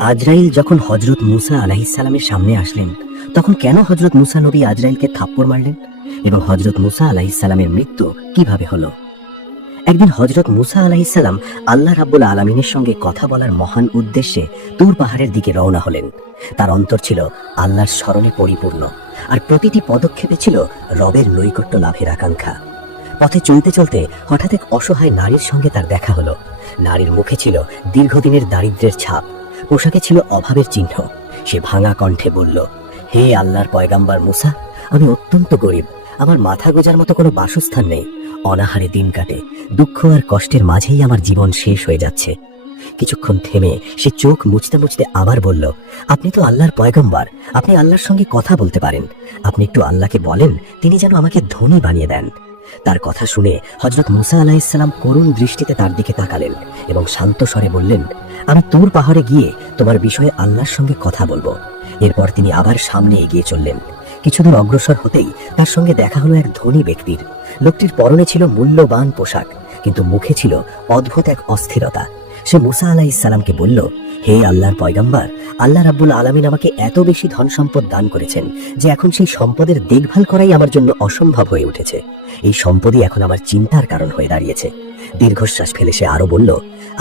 আজরাইল যখন হযরত মুসা আলাইহিস সালামের সামনে আসলেন, তখন কেন হযরত মুসা নবী আজরাইলকে থাপ্পড় মারলেন এবং হযরত মুসা আলাইহিস সালামের মৃত্যু কিভাবে হলো? একদিন হযরত মুসা আলাইহিস সালাম আল্লাহ রাব্বুল আলামিনের সঙ্গে কথা বলার মহান উদ্দেশ্যে তুর পাহাড়ের দিকে রওনা হলেন। তার অন্তর ছিল আল্লাহর স্মরণে পরিপূর্ণ, আর প্রতিটি পদক্ষেপে ছিল রবের নৈকট্য লাভের আকাঙ্ক্ষা। পথে চলতে চলতে হঠাৎ এক অসহায় নারীর সঙ্গে তার দেখা হলো। নারীর মুখে ছিল দীর্ঘদিনের দারিদ্র্যের ছাপ, পোশাকে ছিল অভাবের চিহ্ন। সে ভাঙা কণ্ঠে বলল, হে আল্লাহর পয়গাম্বার মুসা, আমি অত্যন্ত গরিব, আমার মাথা গোজার মতো কোনো বাসস্থান নেই, অনাহারে দিন কাটে, দুঃখ আর কষ্টের মাঝেই আমার জীবন শেষ হয়ে যাচ্ছে। কিছুক্ষণ থেমে সে চোখ মুছতে মুছতে আবার বলল, আপনি তো আল্লাহর পয়গম্বর, আপনি আল্লাহর সঙ্গে কথা বলতে পারেন, আপনি একটু আল্লাহকে বলেন তিনি যেন আমাকে ধনী বানিয়ে দেন। তার কথা শুনে হযরত মুসা আলাইহিস সালাম করুণ দৃষ্টিতে তার দিকে তাকালেন এবং শান্ত স্বরে বললেন, আমি তুর পাহাড়ে গিয়ে তোমার বিষয়ে আল্লাহর সঙ্গে কথা বলবো। এরপর তিনি আবার সামনে এগিয়ে চললেন। কিছুদূর অগ্রসর হতেই তার সঙ্গে দেখা হলো এক ধনী ব্যক্তির। লোকটির পরনে ছিল মূল্যবান পোশাক, কিন্তু মুখে ছিল অদ্ভুত এক অস্থিরতা। সে মুসা আলাইহিস সালামকে বলল, হে আল্লাহর পয়গম্বর, আল্লাহ রাব্বুল আলামিন আমাকে এত বেশি ধন সম্পদ দান করেছেন যে এখন সেই সম্পদের দেখভাল করাই আমার জন্য অসম্ভব হয়ে উঠেছে। এই সম্পদই এখন আমার চিন্তার কারণ হয়ে দাঁড়িয়েছে। দীর্ঘশ্বাস ফেলে সে আরো বলল,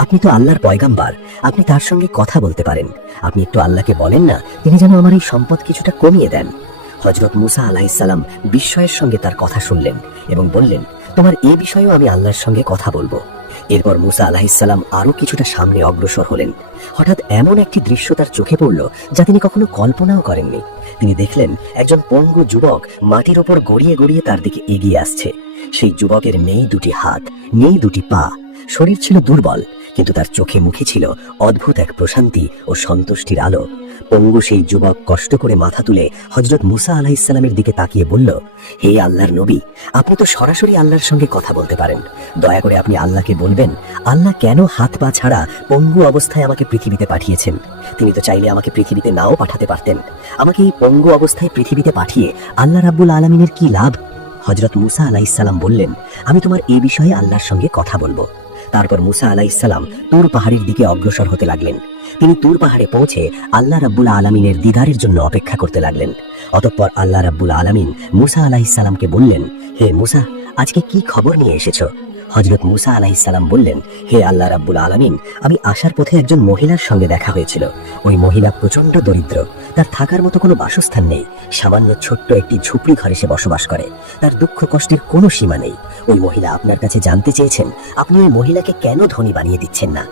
আপনি তো আল্লাহর পয়গম্বর, আপনি তার সঙ্গে কথা বলতে পারেন, আপনি একটু আল্লাহকে বলেন না তিনি যেন আমার এই সম্পদ কিছুটা কমিয়ে দেন। হযরত মুসা আলাইহিস সালাম বিস্ময়ের সঙ্গে তার কথা শুনলেন এবং বললেন, তোমার এই বিষয়েও আমি আল্লাহর সঙ্গে কথা বলবো। এরপর মুসা আলাইহিস সালাম আরো কিছুটা সামনে অগ্রসর হলেন। হঠাৎ এমন একটি দৃশ্য তার চোখে পড়ল যা তিনি কখনো কল্পনাও করেননি। তিনি দেখলেন একজন পঙ্গু যুবক মাটির ওপর গড়িয়ে গড়িয়ে তার দিকে এগিয়ে আসছে। সেই যুবকের নেই দুটি হাত, নেই দুটি পা, শরীর ছিল দুর্বল, কিন্তু তার চোখে মুখে ছিল অদ্ভুত এক প্রশান্তি ও সন্তুষ্টির আলো। পঙ্গু সেই যুবক কষ্ট করে মাথা তুলে হযরত মুসা আলাইহিস সালামের দিকে তাকিয়ে বলল, হে আল্লাহর নবী, আপনি তো সরাসরি আল্লাহর সঙ্গে কথা বলতে পারেন, দয়া করে আপনি আল্লাহকে বলবেন আল্লাহ কেন হাত পা ছাড়া পঙ্গু অবস্থায় আমাকে পৃথিবীতে পাঠিয়েছেন। তিনি তো চাইলে আমাকে পৃথিবীতে নাও পাঠাতে পারতেন। আমাকে এই পঙ্গু অবস্থায় পৃথিবীতে পাঠিয়ে আল্লাহ রাব্বুল আলামিনের কি লাভ? হযরত মুসা আলাইহিস সালাম বললেন, আমি তোমার এই বিষয়ে আল্লাহর সঙ্গে কথা বলবো। তারপর মুসা আলাইহিস সালাম তুর পাহাড়ের দিকে অগ্রসর হতে লাগলেন। তিনি তুর পাহাড়ে পৌঁছে আল্লাহ রাব্বুল আলামিনের দিদারের জন্য অপেক্ষা করতে লাগলেন। অতঃপর আল্লাহ রাব্বুল আলামিন মুসা আলাইহিস সালামকে বললেন, হে মুসা, আজকে কি খবর নিয়ে এসেছো? হযরত মুসা আলাইহিস সালাম বললেন, হে আল্লাহ রাব্বুল আলামিন, আমি আসার পথে একজন মহিলার সঙ্গে দেখা হয়েছিল। ওই মহিলা প্রচন্ড দরিদ্র, তার থাকার মতো কোনো বাসস্থান নেই, সামান্য ছোট্ট একটি ঝুপড়ি ঘরে সে বসবাস করে। তার দুঃখ কষ্টের কোনো সীমা নেই। ওই মহিলা আপনার কাছে জানতে চেয়েছেন আপনি ওই মহিলাকে কেন ধনী বানিয়ে দিচ্ছেন না।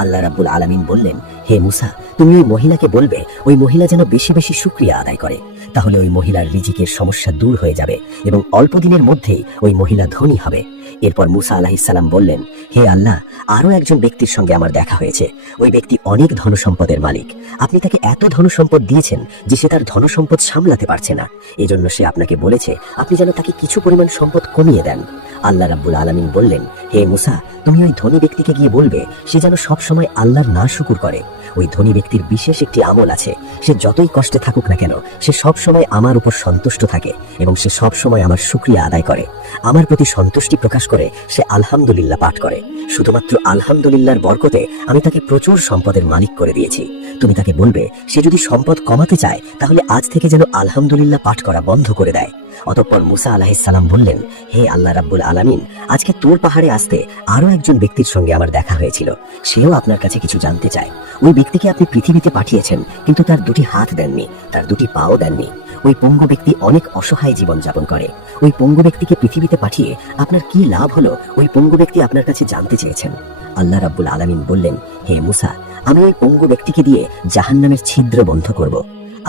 আল্লাহ রাব্বুল আলামিন বললেন, হে মুসা, তুমি ওই মহিলাকে বলবে ওই মহিলা যেন বেশি বেশি শুকরিয়া আদায় করে, তাহলে ওই মহিলার রিজিকের সমস্যা দূর হয়ে যাবে এবং অল্প দিনের মধ্যেই ওই মহিলা ধনী হবে। এরপর মুসা আলাইহিস সালাম বললেন, হে আল্লাহ, আরো একজন ব্যক্তির সঙ্গে আমার দেখা হয়েছে। ওই ব্যক্তি অনেক ধনসম্পদের মালিক। আপনি তাকে এত ধনসম্পদ দিয়েছেন যে সে তার ধনসম্পদ সামলাতে পারছে না। এজন্য সে আপনাকে বলেছে আপনি যেন তাকে কিছু পরিমাণ সম্পদ কমিয়ে দেন। আল্লাহ রাব্বুল আলামিন বললেন, হে মুসা, তুমি ওই ধনী ব্যক্তিকে গিয়ে বলবে সে যেন সব সময় আল্লাহর নাশুকুর করে। ওই ধনী ব্যক্তির বিশেষ একটি আমল আছে, সে যতই কষ্টে থাকুক না কেন সে সব সময় আমার উপর সন্তুষ্ট থাকে এবং সে সব সময় আমার শুকরিয়া আদায় করে। আমার প্রতি সন্তুষ্টি প্রকাশ করে সে আলহামদুলিল্লাহ পাঠ করে। শুধুমাত্র আলহামদুলিল্লাহর বরকতে আমি তাকে প্রচুর সম্পদের মালিক করে দিয়েছি। তুমি তাকে বলবে সে যদি সম্পদ কমাতে চায় তাহলে আজ থেকে যেন আলহামদুলিল্লাহ পাঠ করা বন্ধ করে দেয়। অতঃপর মুসা আলাইহিস সালাম বললেন, হে আল্লাহ রাব্বুল আলামিন, আজকে তুর পাহাড়ে আসতে আরো একজন ব্যক্তির সঙ্গে আমার দেখা হয়েছিল। সেও আপনার কাছে কিছু জানতে চায়। ওই ব্যক্তিকে আপনি পৃথিবীতে পাঠিয়েছেন, কিন্তু তার দুটি হাত দেননি, তার দুটি পাও দেননি। ওই পঙ্গু ব্যক্তি অনেক অসহায় জীবন যাপন করে। ওই পঙ্গু ব্যক্তিকে পৃথিবীতে পাঠিয়ে আপনার কি লাভ হলো, ওই পঙ্গু ব্যক্তি আপনার কাছে জানতে চেয়েছেন। আল্লাহ রাব্বুল আলামিন বললেন, হে মুসা, আমি ওই পঙ্গু ব্যক্তিকে দিয়ে জাহান্নামের ছিদ্র বন্ধ করব।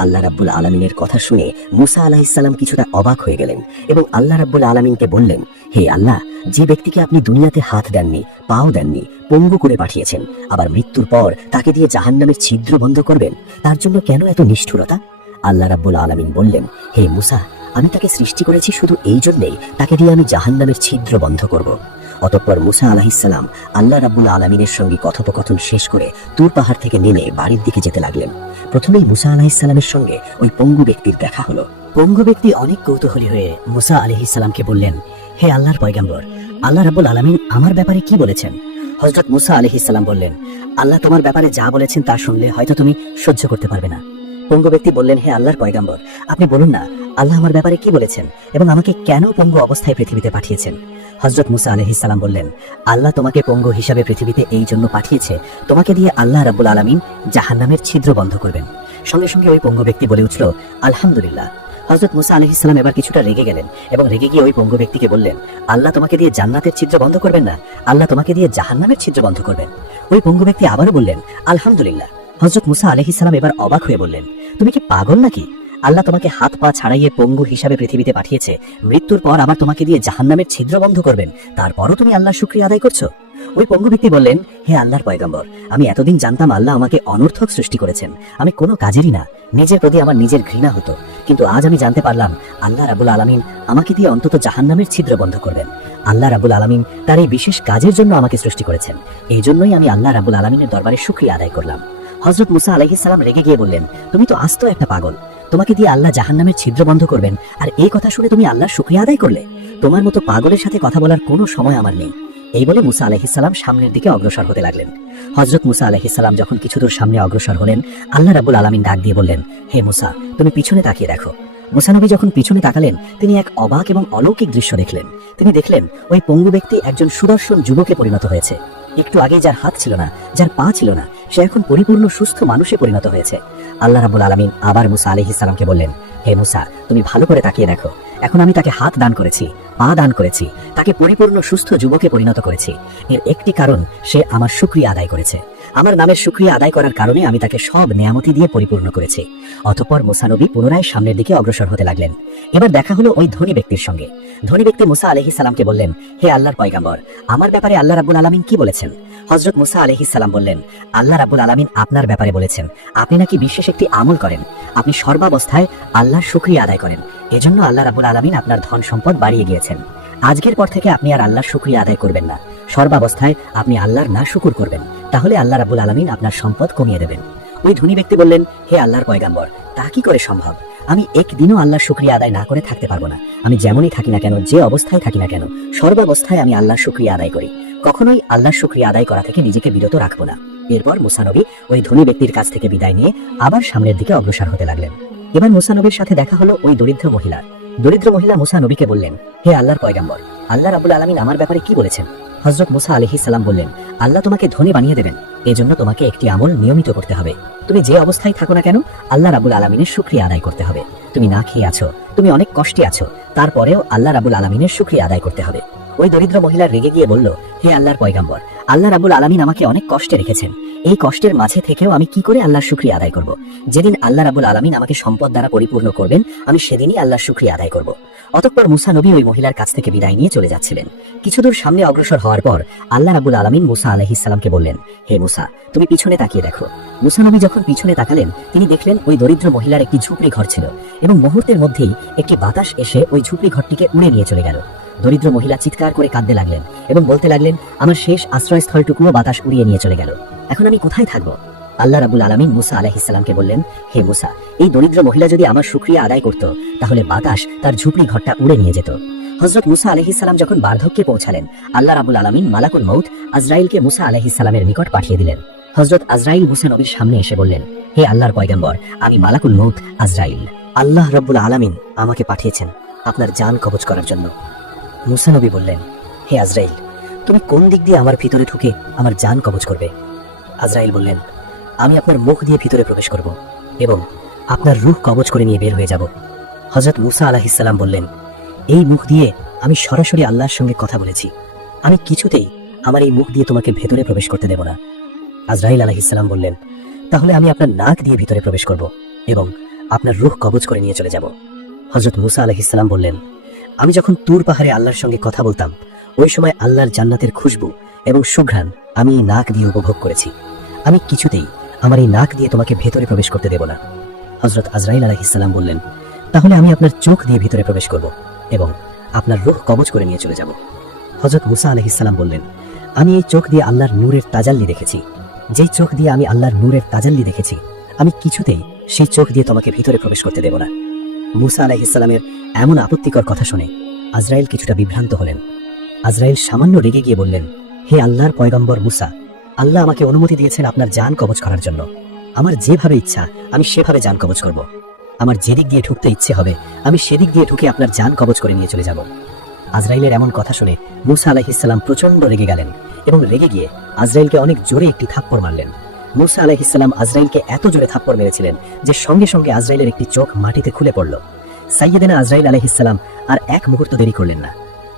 আল্লাহ রাব্বুল আলামিনের কথা শুনে মুসা আলাইহিস সালাম কিছুটা অবাক হয়ে গেলেন এবং আল্লাহ রাব্বুল আলামিনকে বললেন, হে আল্লাহ, যে ব্যক্তিকে আপনি দুনিয়াতে হাত দেননি, পাও দেননি, পঙ্গু করে পাঠিয়েছেন, আবার মৃত্যুর পর তাকে দিয়ে জাহান্নামের ছিদ্র বন্ধ করবেন, তার জন্য কেন এত নিষ্ঠুরতা? আল্লাহ রাব্বুল আলামিন বললেন, হে মুসা, আমি তাকে সৃষ্টি করেছি শুধু এই জন্যেই তাকে দিয়ে আমি জাহান্নামের ছিদ্র বন্ধ করব। অতঃপর মুসা আলাইহিস সালাম আল্লাহ রাব্বুল আলামিনের সঙ্গে কথোপকথন শেষ করে তুর পাহাড় থেকে নেমে বাড়ির দিকে যেতে লাগলেন। প্রথমেই মুসা আলাইহিস সালামের সঙ্গে ওই পঙ্গু ব্যক্তির দেখা হলো। পঙ্গু ব্যক্তি অনেক কৌতূহলী হয়ে মুসা আলাইহিস সালামকে বললেন, হে আল্লাহর পয়গম্বর, আল্লাহ রাব্বুল আলামিন আমার ব্যাপারে কি বলেছেন? হযরত মুসা আলাইহিস সালাম বললেন, আল্লাহ তোমার ব্যাপারে যা বলেছেন তা শুনলে হয়তো তুমি সহ্য করতে পারবে না। পঙ্গু ব্যক্তি বললেন, হে আল্লাহর পয়গম্বর, আপনি বলুন না আল্লাহ আমার ব্যাপারে কি বলেছেন এবং আমাকে কেন পঙ্গু অবস্থায় পৃথিবীতে পাঠিয়েছেন। হযরত মুসা আলাইহিস সালাম বললেন, আল্লাহ তোমাকে পঙ্গু হিসাবে পৃথিবীতে এই জন্য পাঠিয়েছে, তোমাকে দিয়ে আল্লাহ রাব্বুল আলামিন জাহান্নামের ছিদ্র বন্ধ করবেন। সঙ্গে সঙ্গে ওই পঙ্গু ব্যক্তি বলে উঠল, আলহামদুলিল্লাহ। হযরত মুসা আলাইহিস সালাম এবার কিছুটা রেগে গেলেন এবং রেগে গিয়ে ওই পঙ্গু ব্যক্তিকে বললেন, আল্লাহ তোমাকে দিয়ে জান্নাতের ছিদ্র বন্ধ করবেন না, আল্লাহ তোমাকে দিয়ে জাহান্নামের ছিদ্র বন্ধ করবেন। ওই পঙ্গু ব্যক্তি আবারও বললেন, আলহামদুলিল্লাহ। হযরত মুসা আলাইহিস সালাম এবার অবাক হয়ে বললেন, তুমি কি পাগল নাকি? আল্লাহ তোমাকে হাত পা ছাড়াইয়ে পঙ্গু হিসাবে পৃথিবীতে পাঠিয়েছে, মৃত্যুর পর আবার তোমাকে দিয়ে জাহান্নামের ছিদ্র বন্ধ করবেন, তারপরও তুমি আল্লাহর শুকরিয়া আদায় করছো? ওই পঙ্গু ব্যক্তি বললেন, হে আল্লাহর পয়গম্বর, আমি এতদিন জানতাম আল্লাহ আমাকে অনর্থক সৃষ্টি করেছেন, আমি কোনো কাজেরই না, নিজের প্রতি আমার নিজের ঘৃণা হতো, কিন্তু আজ আমি জানতে পারলাম আল্লাহ রাব্বুল আলামিন আমাকে দিয়ে অন্তত জাহান্নামের ছিদ্র বন্ধ করবেন। আল্লাহ রাব্বুল আলামিন তার এই বিশেষ কাজের জন্য আমাকে সৃষ্টি করেছেন, এই জন্যই আমি আল্লাহ রাব্বুল আলামিনের দরবারে শুকরিয়া আদায় করলাম। হযরত মুসা আলাইহিস সালাম রেগে গিয়ে বললেন, তুমি তো আস্ত একটা পাগল, তোমাকে দিয়ে আল্লাহ জাহান্নামের ছিদ্র বন্ধ করবেন আর এই কথা শুনে তুমি আল্লাহর শুকরিয়া আদায় করলে? তোমার মতো পাগলের সাথে কথা বলার কোনো সময় আমার নেই। এই বলে মুসা আলাইহিস সালাম সামনের দিকে অগ্রসর হতে লাগলেন। হযরত মুসা আলাইহিস সালাম যখন কিছু দূর সামনে অগ্রসর হলেন, আল্লাহ রাব্বুল আলামিন ডাক দিয়ে বললেন, হে মুসা, তুমি পিছনে তাকিয়ে দেখো। মুসা নবী যখন পিছনে তাকালেন, তিনি এক অবাক এবং অলৌকিক দৃশ্য দেখলেন। তিনি দেখলেন ওই পঙ্গু ব্যক্তি একজন সুদর্শন যুবকে পরিণত হয়েছে। একটু আগে যার হাত ছিল না, যার পা ছিল না, সে এখন পরিপূর্ণ সুস্থ মানুষে পরিণত হয়েছে। আল্লাহ রাব্বুল আলামিন আবার মুসা আলাইহিস সালামকে বললেন, হে মুসা, তুমি ভালো করে তাকিয়ে দেখো, এখন আমি তাকে হাত দান করেছি, পা দান করেছি, তাকে পরিপূর্ণ সুস্থ যুবকে পরিণত করেছি। এর একটি কারণ, সে আমার শুকরিয়া আদায় করেছে। আমার নামের শুকরিয়া আদায় করার কারণে আমি তাকে সব নেয়ামতি দিয়ে পরিপূর্ণ করেছি। অতঃপর মুসা নবী পুনরায় সামনের দিকে অগ্রসর হতে লাগলেন। এবার দেখা হলো ওই ধনী ব্যক্তির সঙ্গে। ধনী ব্যক্তি মুসা আলাইহিস সালামকে বললেন, হে আল্লাহর পয়গম্বর, আমার ব্যাপারে আল্লাহ রাব্বুল আলামিন কি বলেছেন? হযরত মুসা আলাইহিস সালাম বললেন, আল্লাহ রাব্বুল আলামিন আপনার ব্যাপারে বলেছেন, আপনি নাকি বিশেষ একটি আমল করেন, আপনি সর্বাবস্থায় আল্লাহর শুকরিয়া আদায় করেন, এজন্য আল্লাহ রাব্বুল আলামিন আপনার ধন সম্পদ বাড়িয়ে গিয়েছেন। আজকের পর থেকে আপনি আর আল্লাহর শুকরিয়া আদায় করবেন না, সর্বাবস্থায় আপনি আল্লাহর না শুকর করবেন, তাহলে আল্লাহ রাব্বুল আলামিন আপনার সম্পদ কমিয়ে দেবেন। ওই ধনী ব্যক্তি বললেন, হে আল্লাহর পয়গম্বর, তা কি করে সম্ভব? আমি একদিনও আল্লাহর শুকরিয়া আদায় না করে থাকতে পারবো না। আমি যেমনই থাকি না কেন, যে অবস্থায় থাকি না কেন, সর্বাবস্থায় আমি আল্লাহর শুকরিয়া আদায় করি, কখনোই আল্লাহর শুকরিয়া আদায় করা থেকে নিজেকে বিরত রাখবো না। এরপর মুসা নবী ওই ধনী ব্যক্তির কাছ থেকে বিদায় নিয়ে আবার সামনের দিকে অগ্রসর হতে লাগলেন। এবার মুসা নবীর সাথে দেখা হলো ওই দরিদ্র মহিলার। দরিদ্র মহিলা মুসা নবীকে বললেন, হে আল্লাহর পয়গম্বর, আল্লাহ রাব্বুল আলামিন আমার ব্যাপারে কি বলেছেন? হযরত মুসা আলাইহিস সালাম বললেন, আল্লাহ তোমাকে ধনী বানিয়ে দেবেন, এজন্য তোমাকে একটি আমল নিয়মিত করতে হবে। তুমি যে অবস্থায় থাকো না কেন, আল্লাহ রাব্বুল আলামিনের শুকরিয়া আদায় করতে হবে। তুমি না খেয়ে আছো, তুমি অনেক কষ্টে আছো, তারপরেও আল্লাহ রাব্বুল আলামিনের শুকরিয়া আদায় করতে হবে। ওই দরিদ্র মহিলা রেগে গিয়ে বলল, হে আল্লাহর পয়গম্বর, আল্লাহ রাব্বুল আলামিন আমাকে অনেক কষ্টে রেখেছেন, এই কষ্টের মাঝে থেকেও আমি কি করে আল্লাহর শুকরিয়া আদায় করব? যেদিন আল্লাহ রাব্বুল আলামিন আমাকে সম্পদ দ্বারা পরিপূর্ণ করবেন, আমি সেদিনই আল্লাহর শুকরিয়া আদায় করব। অতঃপর মুসা নবী ওই মহিলার কাছ থেকে বিদায় নিয়ে চলে যাচ্ছিলেন। কিছুদূর সামনে অগ্রসর হওয়ার পর আল্লাহ রাব্বুল আলামিন মুসা আলাইহিস সালামকে বললেন, হে মুসা, তুমি পিছনে তাকিয়ে দেখো। মুসা নবী যখন পিছনে তাকালেন, তিনি দেখলেন ওই দরিদ্র মহিলার একটি ঝুপড়ি ঘর ছিল এবং মুহূর্তের মধ্যেই একটি বাতাস এসে ওই ঝুপড়ি ঘরটিকে উড়ে নিয়ে চলে গেল। দরিদ্র মহিলা চিৎকার করে কাঁদতে লাগলেন এবং বলতে লাগলেন, আমার শেষ আশ্রয়স্থলটুকুও বাতাস উড়িয়ে নিয়ে চলে গেল, এখন আমি কোথায় থাকবো? আল্লাহ রাব্বুল আলামিন মুসা আলাইহিস সালামকে বললেন, হে মুসা, এই দরিদ্র মহিলা যদি আমার শুকরিয়া আদায় করত, তাহলে বাতাস তার ঝুপড়ি ঘরটা উড়ে নিয়ে যেত। হযরত মুসা আলাইহিস সালাম যখন বার্ধক্যে পৌঁছালেন, আল্লাহ রাব্বুল আলামিন মালাকুল মউত আজরাইলকে মুসা আলাইহিস সালামের নিকট পাঠিয়ে দিলেন। হযরত আজরাইল মুসা নবীর সামনে এসে বললেন, হে আল্লাহর পয়গম্বর, আমি মালাকুল মউত আজরাইল, আল্লাহ রাব্বুল আলামিন আমাকে পাঠিয়েছেন আপনার জান কবজ করার জন্য। মুসা নবী বললেন, হে আজরাইল, তুমি কোন দিক দিয়ে আমার ভিতরে ঢুকে আমার জান কবজ করবে? আজরাইল বললেন, আমি আপনার মুখ দিয়ে ভিতরে প্রবেশ করব এবং আপনার রূহ কবজ করে নিয়ে বের হয়ে যাব। হযরত মুসা আলাইহিস সালাম বললেন, এই মুখ দিয়ে আমি সরাসরি আল্লাহর সঙ্গে কথা বলেছি, আমি কিছুতেই আমার এই মুখ দিয়ে তোমাকে ভেতরে প্রবেশ করতে দেব না। আজরাইল আলাইহিস সালাম বললেন, তাহলে আমি আপনার নাক দিয়ে ভিতরে প্রবেশ করব এবং আপনার রূহ কবজ করে নিয়ে চলে যাব। হযরত মুসা আলাইহিস সালাম বললেন, আমি যখন তুর পাহাড়ে আল্লাহর সঙ্গে কথা বলতাম, ওই সময় আল্লাহর জান্নাতের খুশবু এবং সুঘ্রাণ আমি এই নাক দিয়ে উপভোগ করেছি, আমি কিছুতেই আমার এই নাক দিয়ে তোমাকে ভেতরে প্রবেশ করতে দেব না। হযরত আজরাইল আলাইহিস সালাম বললেন, তাহলে আমি আপনার চোখ দিয়ে ভিতরে প্রবেশ করব এবং আপনার রূহ কবজ করে নিয়ে চলে যাব। হযরত মুসা আলাইহিস সালাম বললেন, আমি এই চোখ দিয়ে আল্লাহর নূরের তাজাল্লি দেখেছি, যেই চোখ দিয়ে আমি আল্লাহর নূরের তাজাল্লি দেখেছি, আমি কিছুতেই সেই চোখ দিয়ে তোমাকে ভিতরে প্রবেশ করতে দেব না। মুসা আলাইহিস সালামের এমন আপত্তিকর কথা শুনে আজরাইল কিছুটা বিভ্রান্ত হলেন। আজরাইল সামান্য রেগে গিয়ে বললেন, হে আল্লাহর পয়গম্বর মুসা, আল্লাহ আমাকে অনুমতি দিয়েছেন আপনার জান কবজ করার জন্য। আমার যেভাবে ইচ্ছা আমি সেভাবে জান কবজ করব। আমার যেদিক দিয়ে ঢুকতে ইচ্ছে হবে আমি সেদিক দিয়ে ঢুকে আপনার জান কবজ করে নিয়ে চলে যাব। আজরাইলের এমন কথা শুনে মুসা আলাইহিস সালাম প্রচন্ড রেগে গেলেন এবং রেগে গিয়ে আজরাইলকে অনেক জোরে একটি থাপ্পড় মারলেন। মুসা আলাইহিস সালাম আজরাইলকে এত জোরে থাপ্পড় মেরেছিলেন যে সঙ্গে সঙ্গে আজরাইলের একটি চোখ মাটিতে খুলে পড়ল। সাইয়েদেনা আজরাইল আলাইহিস সালাম আর এক মুহূর্ত দেরি করলেন না।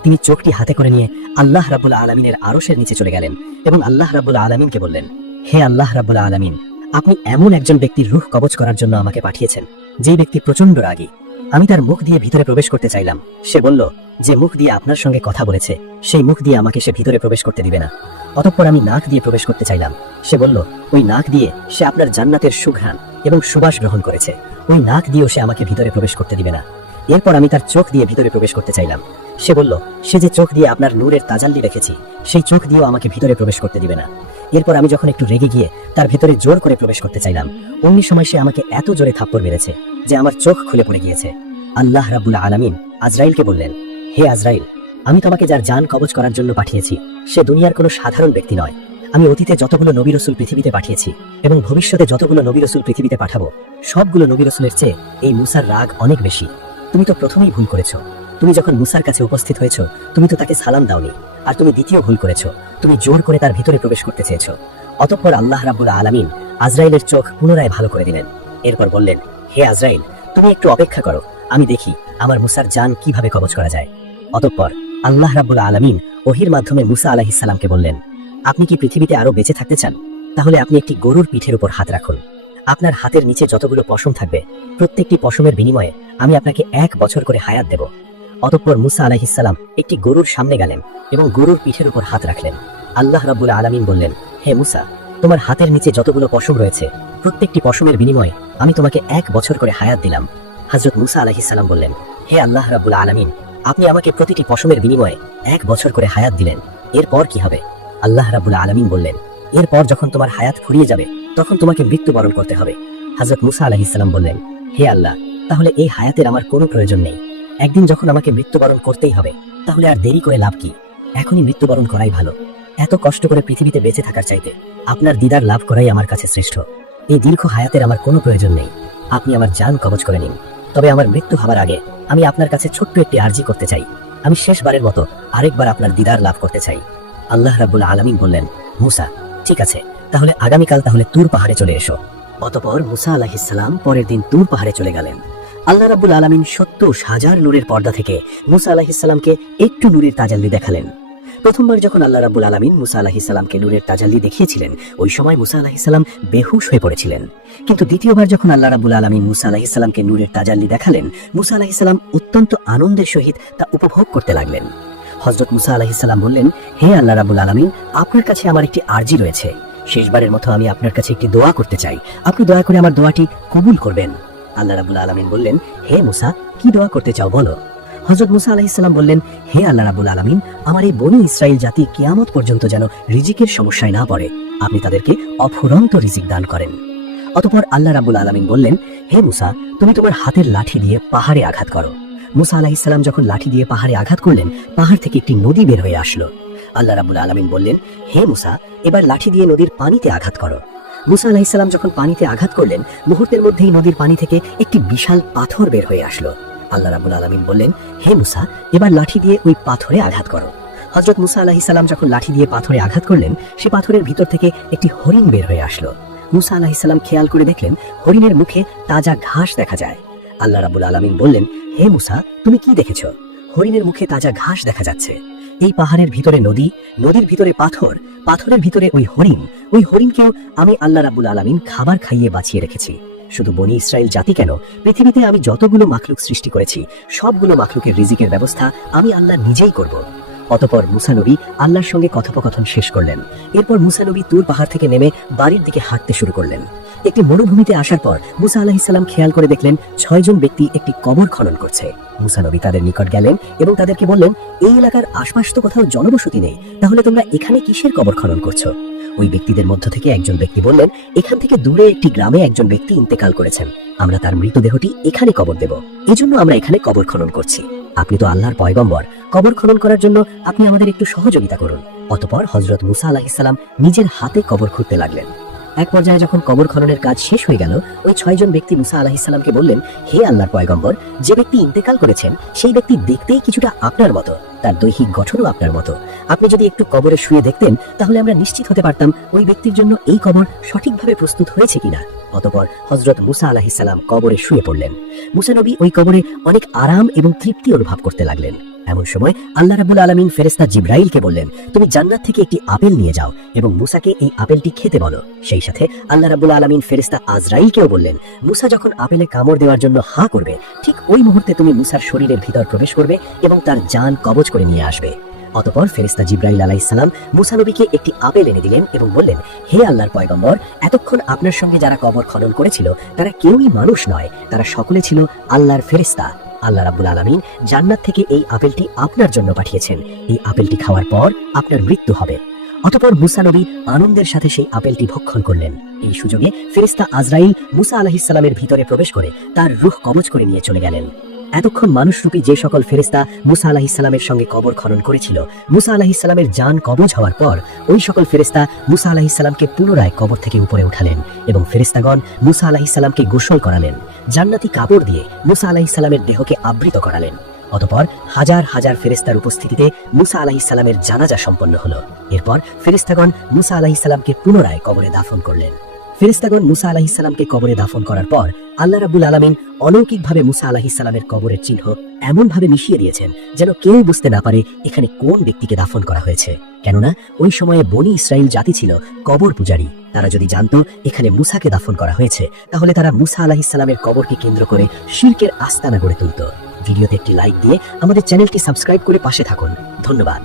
তিনি চোখটি হাতে করে নিয়ে আল্লাহ রাব্বুল আলামিনের আরশের নিচে চলে গেলেন এবং আল্লাহ রাব্বুল আলামিনকে বললেন, হে আল্লাহ রাব্বুল আলামিন, আপনি এমন একজন ব্যক্তির রূহ কবজ করার জন্য আমাকে পাঠিয়েছেন যেই ব্যক্তি প্রচন্ড রাগী। আমি তার মুখ দিয়ে ভিতরে প্রবেশ করতে চাইলাম। সে বলল, যে মুখ দিয়ে আপনার সঙ্গে কথা বলেছে সেই মুখ দিয়ে আমাকে সে ভিতরে প্রবেশ করতে দিবে না। অতঃপর আমি নাক দিয়ে প্রবেশ করতে চাইলাম। সে বলল, ওই নাক দিয়ে সে আপনার জান্নাতের সুঘ্রাণ এবং সুবাস গ্রহণ করেছে, ওই নাক দিয়েও সে আমাকে ভিতরে প্রবেশ করতে দিবে না। এরপর আমি তার চোখ দিয়ে ভিতরে প্রবেশ করতে চাইলাম। সে বলল, সে যে চোখ দিয়ে আপনার নূরের তাজাল্লি রেখেছি সেই চোখ দিয়েও আমাকে ভিতরে প্রবেশ করতে দিবে না। এরপর আমি যখন একটু রেগে গিয়ে তার ভিতরে জোর করে প্রবেশ করতে চাইলাম, অমনি সময় সে আমাকে এত জোরে থাপ্পড় মেরেছে যে আমার চোখ খুলে পড়ে গিয়েছে। আল্লাহ রাব্বুল আলামিন আজরাইলকে বললেন, হে আজরাইল, আমি তোমাকে যার জান কবজ করার জন্য পাঠিয়েছি সে দুনিয়ার কোনো সাধারণ ব্যক্তি নয়। আমি অতীতে যতগুলো নবী রাসূল পৃথিবীতে পাঠিয়েছি এবং ভবিষ্যতে যতগুলো নবী রাসূল পৃথিবীতে পাঠাবো সবগুলো নবী রাসূলের চেয়ে এই মুসার রাগ অনেক বেশি। তুমি তো প্রথমেই ভুল করেছো। তুমি যখন মুসার কাছে উপস্থিত হয়েছো তুমি তো তাকে সালাম দাওনি, আর তুমি দ্বিতীয় ভুল করেছো, তুমি জোর করে তার ভিতরে প্রবেশ করতে চেয়েছো। অতঃপর আল্লাহ রাব্বুল আলামিন আজরাইলের চোখ পুনরায় ভালো করে দিলেন। এরপর বললেন, হে আজরাইল, তুমি একটু অপেক্ষা করো, আমি দেখি আমার মুসার জান কিভাবে কবজ করা যায়। অতঃপর আল্লাহ রাব্বুল আলামিন ওহীর মাধ্যমে মুসা আলাইহিস সালামকে বললেন, আপনি কি পৃথিবীতে আরো বেঁচে থাকতে চান? তাহলে আপনি একটি গরুর পিঠের উপর হাত রাখুন। আপনার হাতের নিচে যতগুলো পশম থাকবে প্রত্যেকটি পশমের বিনিময়ে আমি আপনাকে 1 বছর করে হায়াত দেব। অতঃপর মুসা আলাইহিস সালাম একটি গরুর সামনে গেলেন এবং গরুর পিঠের উপর হাত রাখলেন। আল্লাহ রাব্বুল আলামিন বললেন, হে মুসা, তোমার হাতের নিচে যতগুলো পশম রয়েছে প্রত্যেকটি পশমের বিনিময়ে আমি তোমাকে 1 বছর করে হায়াত দিলাম। হযরত মুসা আলাইহিস সালাম বললেন, হে আল্লাহ রাব্বুল আলামিন, আপনি আমাকে প্রতিটি পশমের বিনিময়ে 1 বছর করে হায়াত দিলেন, এরপর কি হবে? আল্লাহ রাব্বুল আলামিন বললেন, এরপর যখন তোমার হায়াত ফুরিয়ে যাবে তখন তোমাকে মৃত্যুবরণ করতে হবে। হযরত মুসা আলাইহিস সালাম বললেন, হে আল্লাহ, তাহলে এই হায়াতের আমার কোনো প্রয়োজন নেই। একদিন যখন আমাকে মৃত্যুবরণ করতেই হবে তাহলে আর দেরি করে লাভ কি? এখনই মৃত্যুবরণ করাই ভালো। এত কষ্ট করে পৃথিবীতে বেঁচে থাকার চাইতে আপনার দিদার লাভ করাই আমার কাছে শ্রেষ্ঠ। এই দীর্ঘ হায়াতের আমার কোনো প্রয়োজন নেই। আপনি আমার জান কবজ করে নিন। তবে আমার মৃত্যু হবার আগে আমি আপনার কাছে ছোট্ট একটি আরজি করতে চাই। আমি শেষবারের মতো আরেকবার আপনার দিদার লাভ করতে চাই। আল্লাহ রাব্বুল আলামিন বললেন, মুসা, ঠিক আছে, তাহলে আগামীকাল তাহলে তুর পাহাড়ে চলে এসো। অতঃপর মুসা আলাইহিস সালাম পরের দিন তুর পাহাড়ে চলে গেলেন। আল্লাহ রাব্বুল আলামিন 70,000 নূরের পর্দা থেকে মুসা আলাইহিস সালামকে একটু নূরের তাজাল্লি দেখালেন। প্রথমবার যখন আল্লাহ রাব্বুল আলামিন মুসা আলাইহিস সালামকে নূরের তাজাল্লি দেখিয়েছিলেন ওই সময় মুসা আলাইহিস সালাম বেহুশ হয়ে পড়েছিলেন। কিন্তু দ্বিতীয়বার যখন আল্লাহ রাব্বুল আলামিন মুসা আলাইহিস সালামকে নূরের তাজাল্লি দেখালেন মুসা আলাইহিস সালাম অত্যন্ত আনন্দের সহিত তা উপভোগ করতে লাগলেন। হযরত মুসা আলাইহিস সালাম বললেন, হে আল্লাহ রাব্বুল আলামিন, আপনার কাছে আমার একটি আরজি রয়েছে। শেষবারের মতো আমি আপনার কাছে একটি দোয়া করতে চাই। আপনি দয়া করে আমার দোয়াটি কবুল করবেন। আল্লাহ রাব্বুল আলামিন বললেন, হে মুসা, কি দোয়া করতে চাও বলো। হযরত মুসা আলাইহিস সালাম বললেন, হে আল্লাহ রাব্বুল আলামিন, আমার এই বনী ইসরাইল জাতি কিয়ামত পর্যন্ত যেন রিজিকের সমস্যায় না পড়ে, আপনি তাদেরকে অফুরন্ত রিজিক দান করেন। অতঃপর আল্লাহ রাব্বুল আলামিন বললেন, হে মুসা, তুমি তোমার হাতের লাঠি দিয়ে পাহাড়ে আঘাত করো। মুসা আলাইহিস সালাম যখন লাঠি দিয়ে পাহাড়ে আঘাত করলেন পাহাড় থেকে একটি নদী বের হয়ে আসলো। আল্লাহ রাব্বুল আলামিন বললেন, হে মুসা, এবার লাঠি দিয়ে নদীর পানিতে আঘাত করো। মুসা আলাইহিস সালাম যখন পানিতে আঘাত করলেন মুহূর্তের মধ্যেই নদীর পানি থেকে একটি বিশাল পাথর বের হয়ে আসলো। আল্লাহ রাব্বুল আলামিন বললেন, হে মুসা, এবার লাঠি দিয়ে ওই পাথরে আঘাত করো। হযরত মুসা আলাইহিস সালাম যখন লাঠি দিয়ে পাথরে আঘাত করলেন সে পাথরের ভিতর থেকে একটি হরিণ বের হয়ে আসলো। মুসা আলাইহিস সালাম খেয়াল করে দেখলেন হরিণের মুখে তাজা ঘাস দেখা যায়। আল্লাহ রাব্বুল আলামিন বললেন, হে মুসা, তুমি কি দেখেছো? হরিণের মুখে তাজা ঘাস দেখা যাচ্ছে। এই পাহাড়ের ভিতরে নদী, নদীর ভিতরে পাথর, পাথরের ভিতরে ওই হরিণকেও আমি আল্লাহ রাব্বুল আলামিন খাবার খাইয়ে বাঁচিয়ে রেখেছি। শুধু বনী ইসরাইল জাতি কেন, পৃথিবীতে আমি যতগুলো মাখলুক সৃষ্টি করেছি সবগুলো মাখলুকের রিজিকের ব্যবস্থা আমি আল্লাহ নিজেই করব। অতঃপর মুসা নবী আল্লাহর সঙ্গে কথোপকথন শেষ করলেন। এরপর মুসা নবী তুর পাহাড় থেকে নেমে বাড়ির দিকে হাঁটতে শুরু করলেন। একটি মরুভূমিতে আসার পর মুসা আলাইহিস সালাম খেয়াল করে দেখলেন 6 জন ব্যক্তি একটি কবর খনন করছে। মুসা নবী তাদের নিকট গেলেন এবং তাদেরকে বললেন, এই এলাকার আশপাশ তো কোথাও জনবসতি নেই, তাহলে তোমরা এখানে কিসের কবর খনন করছো? ওই ব্যক্তিদের মধ্য থেকে একজন ব্যক্তি বললেন, এখান থেকে দূরে একটি গ্রামে একজন ব্যক্তি ইন্তেকাল করেছেন, আমরা তার মৃতদেহটি এখানে কবর দেব, এজন্য আমরা এখানে কবর খনন করছি। আপনি তো আল্লাহর পয়গম্বর, কবর খনন করার জন্য আপনি আমাদের একটু সহযোগিতা করুন। অতঃপর হযরত মুসা আলাইহিস সালাম নিজের হাতে কবর খুঁড়তে লাগলেন। এক পর্যায়ে যখন কবর খননের কাজ শেষ হয়ে গেল, ওই 6 জন ব্যক্তি মুসা আলাইহিস সালামকে বললেন, হে আল্লাহর পয়গম্বর, যে ব্যক্তি ইন্তেকাল করেছেন সেই ব্যক্তি দেখতেই কিছুটা আপনার মতো, তার দৈহিক গঠনও আপনার মতো। আপনি যদি একটু কবরে শুয়ে দেখতেন তাহলে আমরা নিশ্চিত হতে পারতাম ওই ব্যক্তির জন্য এই কবর সঠিকভাবে প্রস্তুত হয়েছে কিনা। অতঃপর হযরত মুসা আলাইহিস সালাম কবরে শুয়ে পড়লেন। মুসা নবী ওই কবরে অনেক আরাম এবং তৃপ্তি অনুভব করতে লাগলেন। এমন সময় আল্লাহ রাব্বুল আলামিন ফেরেশতা জিবরাইলকে বললেন, তুমি জান্নাত থেকে একটি আপেল নিয়ে যাও এবং মুসাকে এই আপেলটি খেতে বলো। সেই সাথে আল্লাহ রাব্বুল আলামিন ফেরেশতা আজরাইলকেও বললেন, মুসা যখন আপেলে কামড় দেওয়ার জন্য হাঁ করবে, ঠিক ওই মুহূর্তে তুমি মুসার শরীরের ভিতর প্রবেশ করবে এবং তার জান কবজ করে নিয়ে আসবে। অতঃপর ফেরেশতা জিবরাইল আলাইহিস সালাম মুসা নবীকে একটি আপেল এনে দিলেন এবং বললেন, হে আল্লাহর পয়গম্বর, এতক্ষণ আপনার সঙ্গে যারা কবর খনন করেছিল তারা কেউই মানুষ নয়, তারা সকলে ছিল আল্লাহর ফেরেশতা। আল্লাহ রাব্বুল আলামিন জান্নাত থেকে এই আপেলটি আপনার জন্য পাঠিয়েছেন। এই আপেলটি খাওয়ার পর আপনার মৃত্যু হবে। অতঃপর মুসা নবী আনন্দের সাথে সেই আপেলটি ভক্ষণ করলেন। এই সুযোগে ফেরেশতা আজরাইল মুসা আলাইহিস সালামের ভিতরে প্রবেশ করে তার রূহ কবজ করে নিয়ে চলে গেলেন। এতক্ষণ মানুষরূপী যে সকল ফেরেশতা মুসা আলাইহিস সালামের সঙ্গে কবর খনন করেছিল, মুসা আলাইহিস সালামের জান কবজ হওয়ার পর ওই সকল ফেরেশতা মুসা আলাইহিস সালামকে পুনরায় কবর থেকে উপরে উঠালেন এবং ফেরেশতাগণ মুসা আলাইহিস সালামকে গোসল করালেন। জান্নাতি কাপড় দিয়ে মুসা আলাইহিস সালামের দেহকে আবৃত করালেন। অতঃপর হাজার হাজার ফেরেশতার উপস্থিতিতে মুসা আলাইহিস সালামের জানাজা সম্পন্ন হলো। এরপর ফেরেশতাগণ মুসা আলাইহিস সালামকে পুনরায় কবরে দাফন করলেন। ফেরেশতাগণ মুসা আলাইহিস সালামকে কবরে দাফন করার পর আল্লাহ রাব্বুল আলামিন অলৌকিকভাবে মুসা আলাইহিস সালামের কবরের চিহ্ন এমন ভাবে মিশিয়ে দিয়েছেন যেন কেউ বুঝতে না পারে এখানে কোন ব্যক্তিকে দাফন করা হয়েছে। কেননা ওই সময়ে বনি ইসরাইল জাতি ছিল কবর পূজারী। তারা যদি জানতো এখানে মুসাকে দাফন করা হয়েছে তাহলে তারা মুসা আলাইহিস সালামের কবরকে কেন্দ্র করে শিরকের আস্তানা গড়ে তুলত। ভিডিওতে একটি লাইক দিয়ে আমাদের চ্যানেলটি সাবস্ক্রাইব করে পাশে থাকুন। ধন্যবাদ।